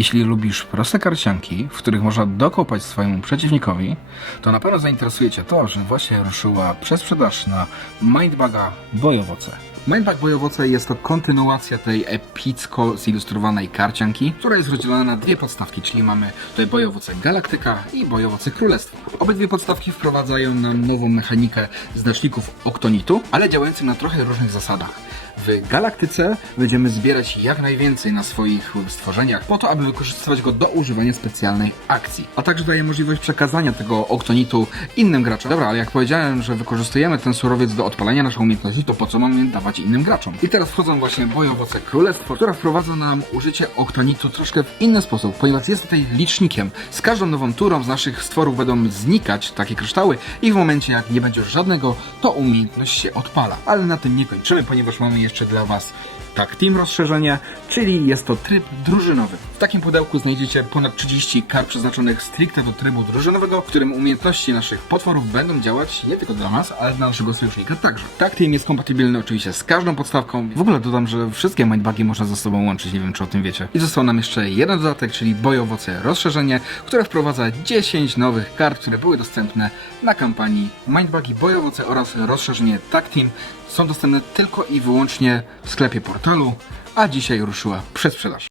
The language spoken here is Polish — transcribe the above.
Jeśli lubisz proste karcianki, w których można dokopać swojemu przeciwnikowi, to na pewno zainteresuje Cię to, że właśnie ruszyła przesprzedaż na Mindbaga Bojowoce. Mindbag Bojowoce jest to kontynuacja tej epicko zilustrowanej karcianki, która jest rozdzielona na dwie podstawki, czyli mamy tutaj Bojowoce Galaktyka i Bojowoce Królestwo. Obydwie podstawki wprowadzają nam nową mechanikę znaczników oktonitu, ale działających na trochę różnych zasadach. W Galaktyce będziemy zbierać jak najwięcej na swoich stworzeniach po to, aby wykorzystywać go do używania specjalnej akcji. A także daje możliwość przekazania tego oktonitu innym graczom. Dobra, ale jak powiedziałem, że wykorzystujemy ten surowiec do odpalenia naszych umiejętności, to po co mamy dawać innym graczom? I teraz wchodzą właśnie bojowoce królestwo, która wprowadza nam użycie oktonitu troszkę w inny sposób, ponieważ jest tutaj licznikiem. Z każdą nową turą z naszych stworów będą znikać takie kryształy i w momencie jak nie będzie już żadnego, to umiejętność się odpala. Ale na tym nie kończymy, ponieważ mamy jeszcze dla Was tak team rozszerzenie, czyli jest to tryb drużynowy. W takim pudełku znajdziecie ponad 30 kart przeznaczonych stricte do trybu drużynowego, w którym umiejętności naszych potworów będą działać nie tylko dla nas, ale dla naszego sojusznika także. Tak team jest kompatybilny oczywiście z każdą podstawką. W ogóle dodam, że wszystkie mindbugi można ze sobą łączyć, nie wiem czy o tym wiecie. I został nam jeszcze jeden dodatek, czyli bojowoce rozszerzenie, które wprowadza 10 nowych kart, które były dostępne na kampanii Mindbugi Bojowoce oraz rozszerzenie Tag Team są dostępne tylko i wyłącznie w sklepie portalu, a dzisiaj ruszyła przedsprzedaż.